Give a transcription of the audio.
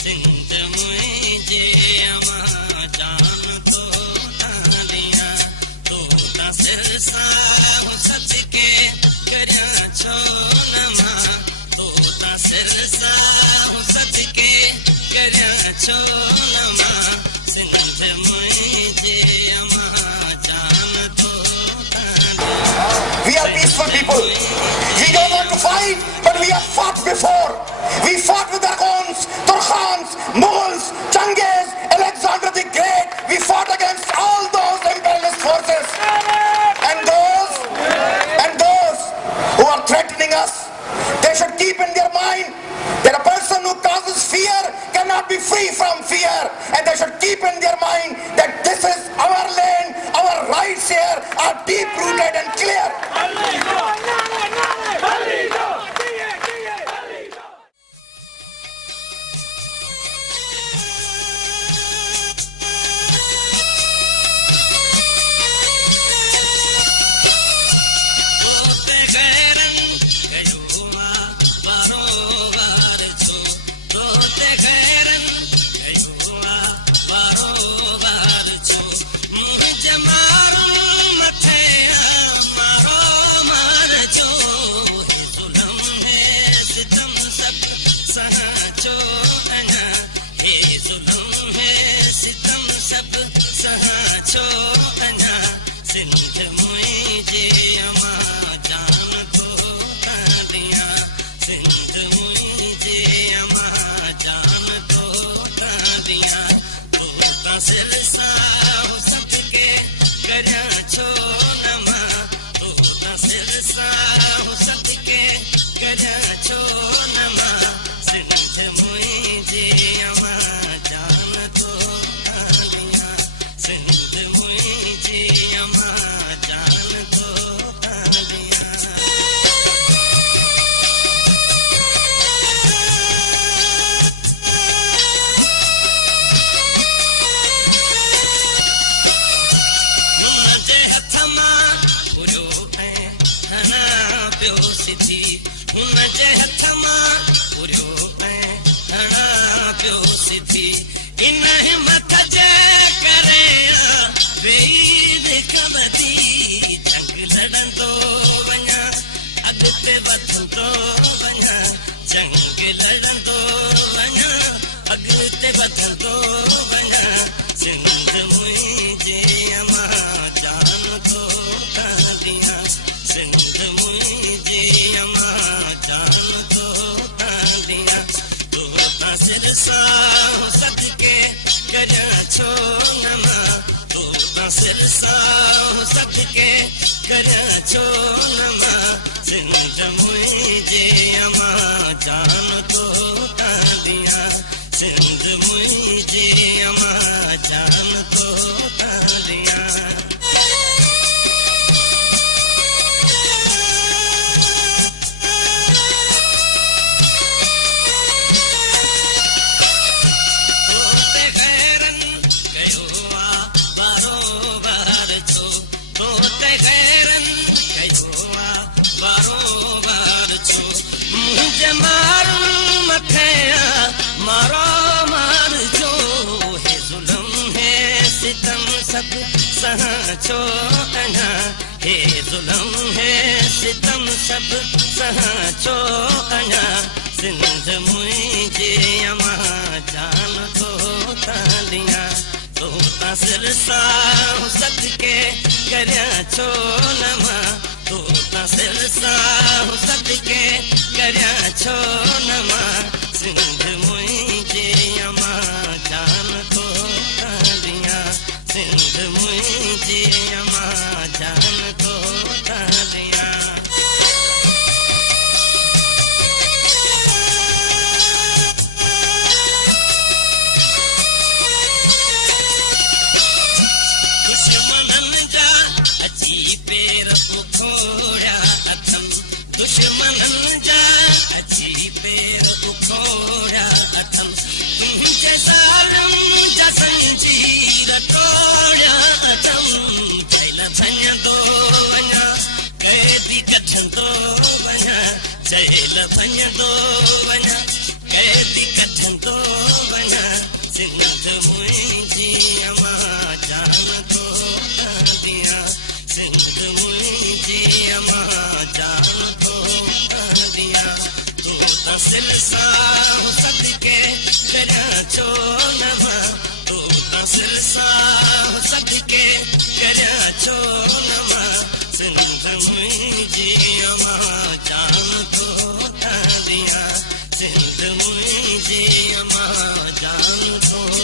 सिंध मुझे अमा जान तो तालिया तो सिर साह सच के करया छो नमा तो सिर साह सच के करया छो नमा सिंध मुझे अमा जान तो तालिया. We are peaceful people. We don't want to fight, but we have fought before. We fought with Arghons, Turkhans, Mughals, Changiz, Alexander the Great. We fought against all those imperialist forces. And those who are threatening us, they should keep in their mind that a person who causes fear cannot be free from fear. And they should keep in their mind that this is our land, our rights here are deep-rooted and clear. Sindh मुझे अमा जान तो तालिया सिंध मुझे अमा जान तो तालिया तो सिर साह सच के करया छो नमा तो सिर साह सच के करया छो नमा सिंध मुझे अमा जान तो तालिया सिंध मुझे अमा जान तो तालिया. मुझे हथ मां बुरो है हना पियो सिधी मुझे हथ मां बुरो है हना पियो सिधी इन हिम्मत जे करे वीर कबती जंग लड़ंदो वञा अॻिते वधंदो वञा जंग लड़ंदो वञा अॻिते वधंदो वञा सिंध मुझे अमा जान तो तालिया सिंध मुझे अमा जान तो तालिया तो सिर साह सच के करया छो नमा तो सिर साह सच के करया छो नमा सिंध मुझे अमा जान तो तालिया सिंध मुझे अमा जान तो तालिया. मुझे मारू मथे मारो मार जो है जुल्म है सितम सब सहा छो अना हे जुल्म है सितम सब सहा छो अना सिंध मुझे अमा जान तो तालिया तो सिर साह सच के करया छो नमा तो सिर साह सच के करया छो नमा सिंध मुझे अमा जान तो तालिया सिंध मुझे अमा जान तो तालिया. दुश्मनन जा अची पेर खोड़ा अथम दुश्मनन जा अची पेर खोड़ा अथम तुझे सारम जा संजीर तोड़ा अथम चल भञंदो वञा कैदी कठंदो वञा चल भञंदो वञा कैदी कठंदो वञा सिंध मुंहिंजी अमा जान थो दियां सिंध मुंहिंजी अमा जान थो दियां तूं त सिलसां सदके करियां छो न मां तूं त सिलसां सदके करियां छो न मां सिंध मुंहिंजी अमा जान थो दियां सिंध मुंहिंजी अमा जान थो